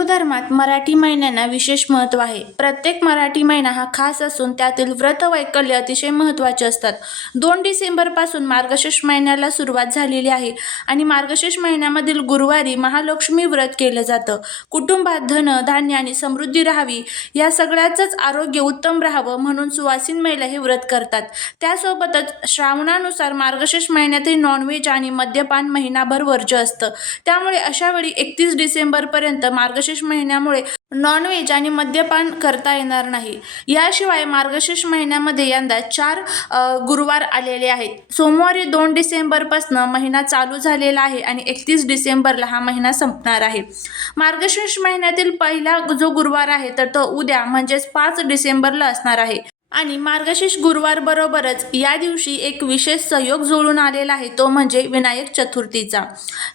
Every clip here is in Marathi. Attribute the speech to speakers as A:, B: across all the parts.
A: हिंदू धर्मात मराठी महिन्यांना विशेष महत्त्व आहे. प्रत्येक मराठी महिना हा खास असून त्यातील व्रत वैकल्य अतिशय महत्त्वाचे असतात. दोन डिसेंबरपासून मार्गशीर्ष महिन्याला सुरुवात झालेली आहे आणि मार्गशीर्ष महिन्यामधील गुरुवारी महालक्ष्मी व्रत केलं जातं. कुटुंबात धन धान्य आणि समृद्धी राहावी या सगळ्याचंच आरोग्य उत्तम राहावं म्हणून सुवासीन महिला हे व्रत करतात. त्यासोबतच श्रावणानुसार मार्गशीर्ष महिन्यातील नॉनव्हेज आणि मद्यपान महिनाभर वर्ज्य असतं. त्यामुळे अशावेळी एकतीस डिसेंबरपर्यंत मार्गशीर्ष महिन्यामुळे नॉनव्हेज आणि मद्यपान करता येणार नाही. याशिवाय मार्गशीर्ष महिन्यामध्ये यंदा चार गुरुवार आलेले आहेत. सोमवारी दोन डिसेंबरपासून महिना चालू झालेला आहे आणि एकतीस डिसेंबरला हा महिना संपणार आहे. मार्गशीर्ष महिन्यातील पहिला जो गुरुवार आहे तर तो उद्या म्हणजेच पाच डिसेंबरला असणार आहे. आणि मार्गशीर्ष गुरुवार बरोबरच या दिवशी एक विशेष सहयोग जुळून आलेला आहे तो म्हणजे विनायक चतुर्थीचा.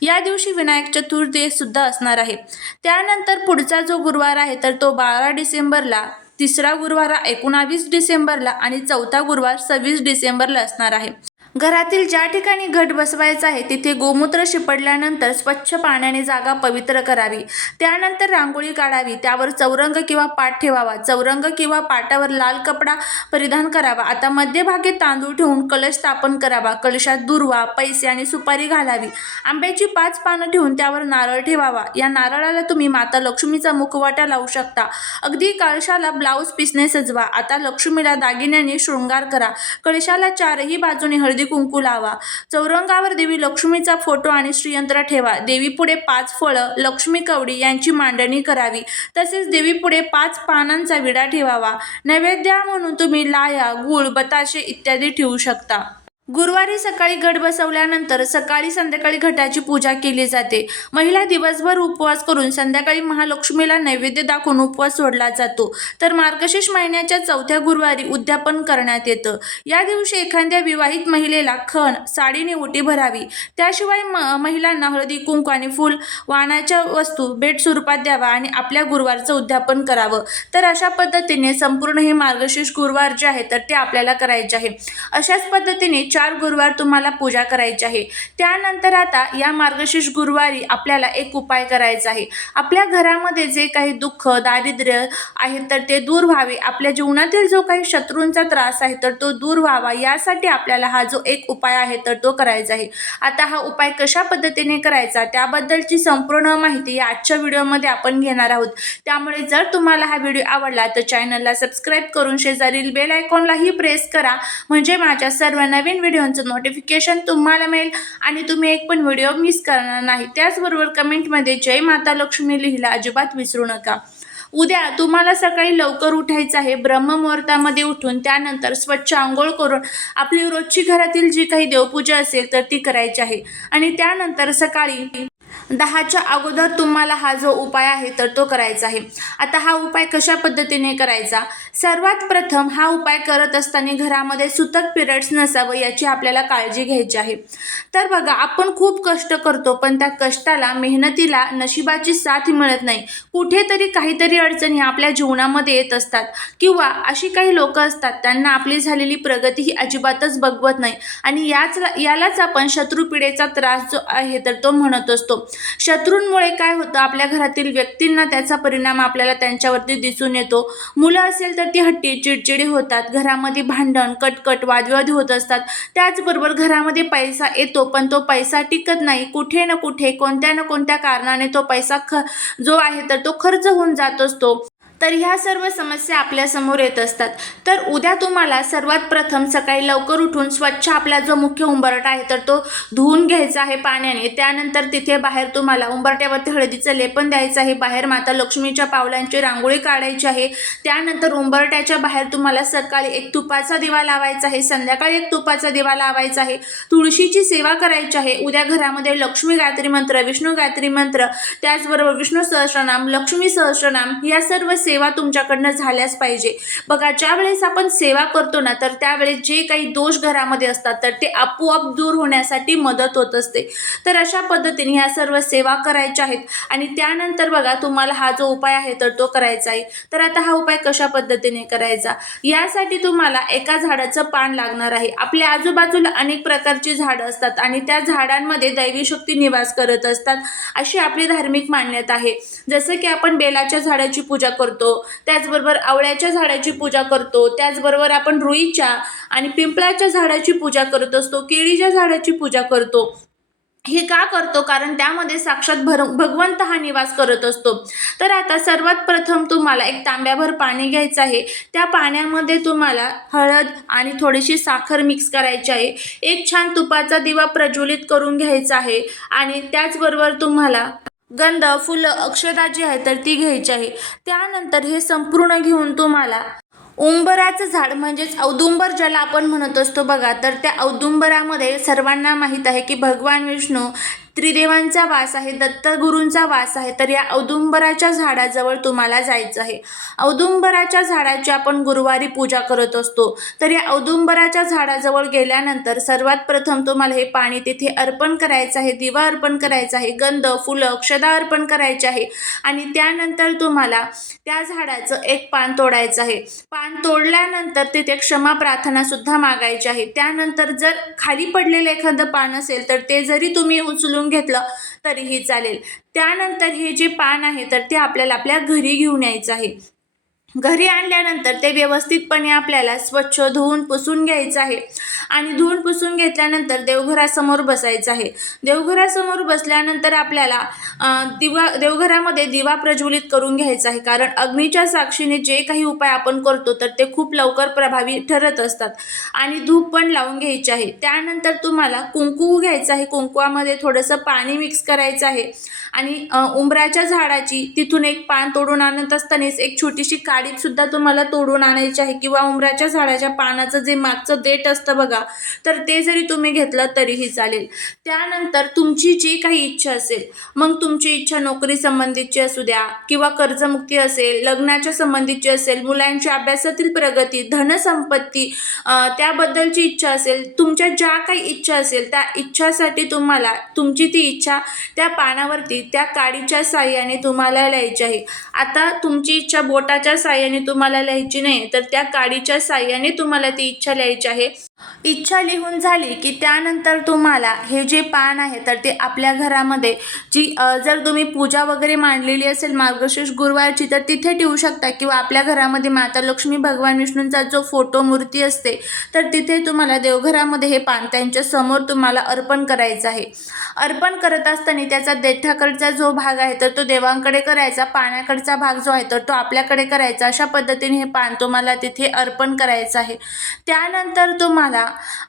A: या दिवशी विनायक चतुर्थी सुद्धा असणार आहे. त्यानंतर पुढचा जो गुरुवार आहे तर तो बारा डिसेंबरला तिसरा गुरुवार एकोणावीस डिसेंबरला आणि चौथा गुरुवार सव्वीस डिसेंबरला असणार आहे. घरातील ज्या ठिकाणी घट बसवायचा आहे तिथे गोमूत्र शिपडल्यानंतर स्वच्छ पाण्याने जागा पवित्र करावी. त्यानंतर रांगोळी काढावी. त्यावर चौरंग किंवा पाट ठेवावा. चौरंग किंवा पाटावर लाल कपडा परिधान करावा. आता मध्यभागी तांदूळ ठेवून कलश स्थापन करावा. कलशात दुर्वा पैसे आणि सुपारी घालावी. आंब्याची पाच पानं ठेवून त्यावर नारळ ठेवावा. या नारळाला तुम्ही माता लक्ष्मीचा मुखवाटा लावू शकता. अगदी कळशाला ब्लाऊज पिसने सजवा. आता लक्ष्मीला दागिन्याने शृंगार करा. कळशाला चारही बाजूने हळदी कुंकू लावा. चौरंगावर देवी लक्ष्मीचा फोटो आणि श्रीयंत्र ठेवा. देवीपुढे पाच फळं लक्ष्मी कवडी यांची मांडणी करावी. तसेच देवीपुढे पाच पानांचा विडा ठेवावा. नैवेद्य म्हणून तुम्ही लाया गूळ बताशे इत्यादी ठेवू शकता. गुरुवारी सकाळी घट बसवल्यानंतर सकाळी संध्याकाळी घटाची पूजा केली जाते. महिला दिवसभर उपवास करून संध्याकाळी महालक्ष्मीला नैवेद्य दाखवून उपवास सोडला जातो. तर मार्गशीर्ष महिन्याच्या चौथ्या गुरुवारी उद्यापन करण्यात येतं. या दिवशी एखाद्या विवाहित महिलेला खण साडीने ओटी भरावी. त्याशिवाय म महिलांना हळदी कुंकू आणि फूल वाणाच्या वस्तू भेट स्वरूपात द्यावा आणि आपल्या गुरुवारचं उद्यापन करावं. तर अशा पद्धतीने संपूर्ण हे मार्गशीर्ष गुरुवार जे आहे तर ते आपल्याला करायचे आहे. अशाच पद्धतीने चार गुरुवार तुम्हाला पूजा करायची आहे. त्यानंतर आता या मार्गशीर्ष गुरुवारी आपल्याला एक उपाय करायचा आहे. आपल्या घरामध्ये जे काही दुःख दारिद्र्य आहे तर ते दूर व्हावे. आपल्या जीवनातील जो काही शत्रूंचा त्रास आहे तर तो दूर व्हावा. यासाठी आपल्याला हा जो एक उपाय आहे तर तो करायचा आहे. आता हा उपाय कशा पद्धतीने करायचा? त्याबद्दलची संपूर्ण माहिती या आजच्या व्हिडिओमध्ये आपण घेणार आहोत. त्यामुळे जर तुम्हाला हा व्हिडिओ आवडला तर चॅनलला सबस्क्राईब करून शेजारील बेल आयकॉनलाही प्रेस करा. म्हणजे माझ्या सर्व नवीन व्हिडिओंचं नोटिफिकेशन तुम्हाला मिळेल आणि तुम्ही एक पण व्हिडिओ मिस करणार नाही. त्याचबरोबर कमेंटमध्ये जय माता लक्ष्मी लिहिला अजिबात विसरू नका. उद्या तुम्हाला सकाळी लवकर उठायचं आहे. ब्रह्ममुहूर्तामध्ये उठून त्यानंतर स्वच्छ आंघोळ करून आपली रोजची घरातील जी काही देवपूजा असेल तर ती करायची आहे. आणि त्यानंतर सकाळी दहाच्या अगोदर तुम्हाला हा जो उपाय आहे तर तो करायचा आहे. आता हा उपाय कशा पद्धतीने करायचा? सर्वात प्रथम हा उपाय करत असताना घरामध्ये सुतक पिरियड्स नसावं याची आपल्याला काळजी घ्यायची आहे. तर बघा आपण खूप कष्ट करतो पण त्या कष्टाला मेहनतीला नशिबाची साथ मिळत नाही. कुठेतरी काहीतरी अडचणी आपल्या जीवनामध्ये येत असतात. किंवा अशी काही लोक असतात त्यांना आपली झालेली प्रगती ही अजिबातच बघवत नाही. आणि याच यालाच आपण शत्रुपिढेचा त्रास जो आहे तर तो म्हणत असतो. शत्रूंमुळे काय होतं? आपल्या घरातील व्यक्तींना त्याचा परिणाम आपल्याला त्यांच्यावरती दिसून येतो. मुलं असेल तर ती हट्टी चिडचिडी होतात. घरामध्ये भांडण कटकट वादविवाद होत असतात. त्याचबरोबर घरामध्ये पैसा येतो पण तो पैसा टिकत नाही. कुठे ना कुठे कोणत्या ना कोणत्या कारणाने तो पैसा ख जो आहे तर तो खर्च होऊन जात असतो. तर ह्या सर्व समस्या आपल्यासमोर येत असतात. तर उद्या तुम्हाला सर्वात प्रथम सकाळी लवकर उठून स्वच्छ आपला जो मुख्य उंबरटा आहे तर तो धुवून घ्यायचा आहे पाण्याने. त्यानंतर तिथे बाहेर तुम्हाला उंबरट्यावरती हळदीचं लेपन द्यायचं आहे. बाहेर माता लक्ष्मीच्या पावलांची रांगोळी काढायची आहे. त्यानंतर उंबरट्याच्या बाहेर तुम्हाला सकाळी एक तुपाचा दिवा लावायचा आहे. संध्याकाळी एक तुपाचा दिवा लावायचा आहे. तुळशीची सेवा करायची आहे. उद्या घरामध्ये लक्ष्मी गायत्री मंत्र विष्णू गायत्री मंत्र त्याचबरोबर विष्णू सहस्रनाम लक्ष्मी सहस्रनाम या सर्व सेवा सेवा तुमच्याकडनं झाल्याच पाहिजे. बघा ज्या वेळेस आपण सेवा करतो ना तर त्यावेळेस जे काही दोष घरामध्ये असतात तर ते आपोआप दूर होण्यासाठी मदत होत असते. तर अशा पद्धतीने ह्या सर्व सेवा करायच्या आहेत. आणि त्यानंतर बघा तुम्हाला हा जो उपाय आहे तर तो करायचा आहे. तर आता हा उपाय कशा पद्धतीने करायचा? यासाठी तुम्हाला एका झाडाचं पान लागणार आहे. आपल्या आजूबाजूला अनेक प्रकारची झाडं असतात आणि त्या झाडांमध्ये दैवी शक्ती निवास करत असतात अशी आपली धार्मिक मान्यता आहे. जसं की आपण बेलाच्या झाडाची पूजा करतो त्याचबरोबर आवळ्याच्या झाडाची पूजा करतो त्याचबरोबर आपण रुईच्या आणि पिंपळाच्या झाडाची पूजा करत असतो केळीच्या झाडाची पूजा करतो. हे का करतो? कारण त्यामध्ये साक्षात भर भगवंत हा निवास करत असतो. तर आता सर्वात प्रथम तुम्हाला एक तांब्याभर पाणी घ्यायचं आहे. त्या पाण्यामध्ये तुम्हाला हळद आणि थोडीशी साखर मिक्स करायची आहे. एक छान तुपाचा दिवा प्रज्वलित करून घ्यायचा आहे. आणि त्याचबरोबर तुम्हाला गंध फुलं अक्षदा जी आहे तर ती घ्यायची आहे. त्यानंतर हे संपूर्ण घेऊन तुम्हाला उंबराचं झाड म्हणजेच औदुंबर ज्याला आपण म्हणत असतो बघा तर त्या औदुंबरामध्ये सर्वांना माहीत आहे की भगवान विष्णू त्रिदेवांचा वास आहे दत्तगुरूंचा वास आहे तर या औदुंबराच्या झाडाजवळ तुम्हाला जायचं आहे. औदुंबराच्या झाडाची आपण गुरुवारी पूजा करत असतो. तर या औदुंबराच्या झाडाजवळ गेल्यानंतर सर्वात प्रथम तुम्हाला हे पाणी तिथे अर्पण करायचं आहे दिवा अर्पण करायचा आहे गंध फुलं अक्षदा अर्पण करायचे आहे. आणि त्यानंतर तुम्हाला त्या झाडाचं एक पान तोडायचं आहे. पान तोडल्यानंतर तिथे क्षमा प्रार्थना सुद्धा मागायची आहे. त्यानंतर जर खाली पडलेलं एखादं पान असेल तर ते जरी तुम्ही उचलून घेतलं तरीही चालेल. त्यानंतर हे जे पान आहे तर ते आपल्याला आपल्या घरी घेऊन यायचं आहे. घरी आणल्यानंतर ते व्यवस्थितपणे आपल्याला स्वच्छ धुवून पुसून घ्यायचं आहे. आणि धुवून पुसून घेतल्यानंतर देवघरासमोर बसायचं आहे. देवघरासमोर बसल्यानंतर आपल्याला दिवा देवघरामध्ये दिवा प्रज्वलित करून घ्यायचा आहे. कारण अग्नीच्या साक्षीने जे काही उपाय आपण करतो तर ते खूप लवकर प्रभावी ठरत असतात. आणि धूप पण लावून घ्यायचे आहे. त्यानंतर तुम्हाला कुंकू घ्यायचं आहे. कुंकवामध्ये थोडंसं पाणी मिक्स करायचं आहे. आणि उंबराच्या झाडाची तिथून एक पान तोडून आणत असतानाच एक छोटीशी काडीत सुद्धा तुम्हाला तोडून आणायची आहे किंवा उंबराच्या झाडाच्या पानाचं जे मागचं देठ असतं बघा तर ते जरी तुम्ही घेतलं तरीही चालेल. त्यानंतर तुमची जी काही इच्छा असेल मग तुमची इच्छा नोकरी संबंधीची असू द्या किंवा कर्जमुक्ती असेल लग्नाच्या संबंधीची असेल मुलांच्या अभ्यासातील प्रगती धनसंपत्ती त्याबद्दलची इच्छा असेल तुमच्या ज्या काही इच्छा असेल त्या इच्छासाठी तुम्हाला तुमची ती इच्छा त्या पानावरती त्या काडीच्या साह्याने तुम्हाला लिहायची आहे. आता तुमची इच्छा बोटाच्या साह्याने तुम्हाला लिहायची नाही तर त्या काडीच्या साह्याने तुम्हाला ती इच्छा लिहायची आहे. इच्छा लिहून झाली की त्यानंतर तुम्हाला हे जे पान आहे तर ते आपल्या घरामध्ये जी जर तुम्ही पूजा वगैरे मांडलेली असेल मार्गशीर्ष गुरुवारची तर तिथे ठेवू शकता किंवा आपल्या घरामध्ये माता लक्ष्मी भगवान विष्णूंचा जो फोटो मूर्ती असते तर तिथे तुम्हाला देवघरामध्ये हे पान त्यांच्यासमोर तुम्हाला अर्पण करायचं आहे. अर्पण करत असताना त्याचा देठाकडचा जो भाग आहे तर तो देवांकडे करायचा पाण्याकडचा भाग जो आहे तर तो आपल्याकडे करायचा. अशा पद्धतीने हे पान तुम्हाला तिथे अर्पण करायचं आहे. त्यानंतर तुम्हाला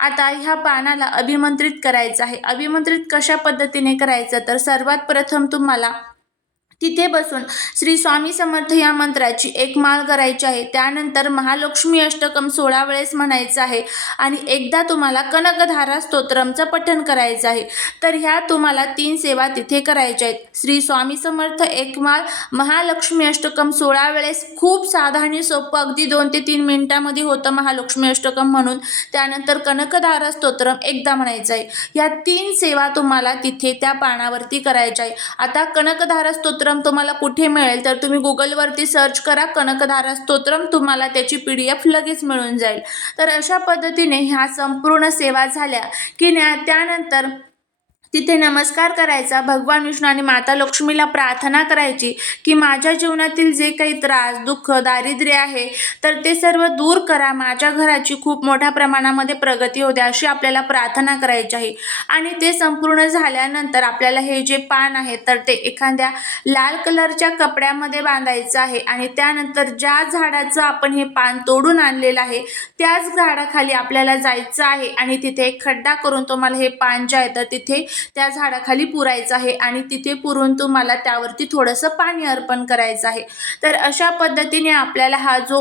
A: आता ह्या पानाला अभिमंत्रित करायचं आहे. अभिमंत्रित कशा पद्धतीने करायचं? तर सर्वात प्रथम तुम्हाला तिथे बसून श्री स्वामी समर्थ या मंत्राची एक माळ करायची आहे. त्यानंतर महालक्ष्मी अष्टकम सोळा वेळेस म्हणायचं आहे आणि एकदा तुम्हाला कनकधारा स्तोत्रमचं पठण करायचं आहे. तर ह्या तुम्हाला तीन सेवा तिथे करायच्या आहेत. श्री स्वामी समर्थ एक माळ महालक्ष्मी अष्टकम सोळा वेळेस खूप साधा आणि सोपं अगदी दोन ते तीन मिनिटामध्ये होतं महालक्ष्मी अष्टकम म्हणून. त्यानंतर कनकधारा स्तोत्रम एकदा म्हणायचं आहे. ह्या तीन सेवा तुम्हाला तिथे त्या पानावरती करायच्या आहे. आता कनकधारा स्तोत्रम तुम्हाला कुठे मिळेल तर तुम्ही गुगलवरती सर्च करा कनकधारा स्तोत्रम तुम्हाला त्याची पी डी एफ लगेच मिळून जाईल. तर अशा पद्धतीने ह्या संपूर्ण सेवा झाल्या. की न्या त्यानंतर तिथे नमस्कार करायचा भगवान विष्णू आणि माता लक्ष्मीला प्रार्थना करायची की माझ्या जीवनातील जे काही त्रास दुःख दारिद्र्य आहे तर ते सर्व दूर करा. माझ्या घराची खूप मोठ्या प्रमाणामध्ये प्रगती होते अशी आपल्याला प्रार्थना करायची आहे. आणि ते संपूर्ण झाल्यानंतर आपल्याला हे जे पान आहे तर ते एखाद्या लाल कलरच्या कपड्यामध्ये बांधायचं आहे. आणि त्यानंतर ज्या झाडाचं आपण हे पान तोडून आणलेलं आहे त्याच झाडाखाली आपल्याला जायचं आहे. आणि तिथे एक खड्डा करून तुम्हाला हे पान जे आहे तर तिथे त्या झाडाखाली पुरायचं आहे आणि तिथे पुरून तुम्हाला त्यावरती थोडंसं पाणी अर्पण करायचं आहे. तर अशा पद्धतीने आपल्याला हा जो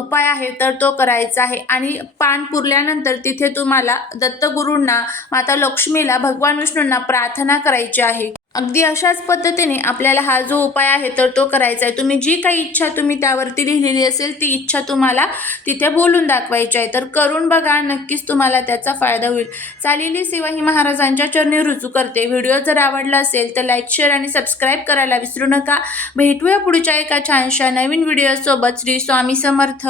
A: उपाय आहे तर तो करायचा आहे. आणि पान पुरल्यानंतर तिथे तुम्हाला दत्तगुरूंना माता लक्ष्मीला भगवान विष्णूंना प्रार्थना करायची आहे. अगदी अशाच पद्धतीने आपल्याला हा जो उपाय आहे तर तो करायचा आहे. तुम्ही जी काही इच्छा तुम्ही त्यावरती लिहिलेली असेल ती इच्छा तुम्हाला तिथे बोलून दाखवायची आहे. तर करून बघा नक्कीच तुम्हाला त्याचा फायदा होईल. चालेली सेवा ही महाराजांच्या चरणी रुजू करते. व्हिडिओ जर आवडला असेल तर लाईक शेअर आणि सबस्क्राईब करायला विसरू नका. भेटूया पुढच्या एका छानशा नवीन व्हिडिओसोबत. श्री स्वामी समर्थ.